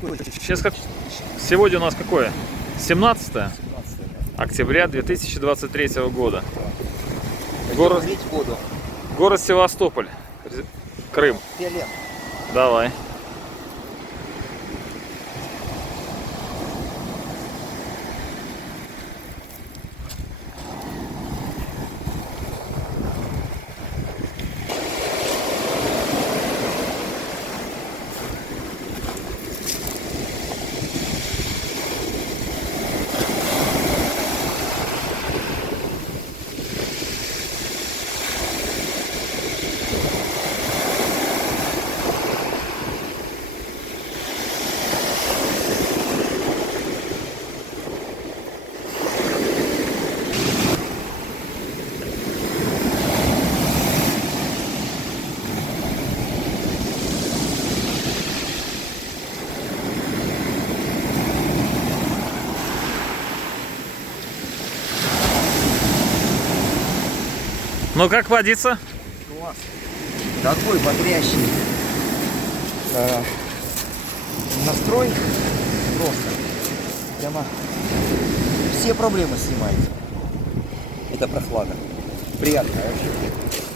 Сейчас как... Сегодня у нас какое? 17 октября 2023 года. Город... Город Севастополь, Крым. Давай. Ну как водится? Класс. Такой бодрящий настрой. Просто. Прямо все проблемы снимает. Это прохлада. Приятно вообще.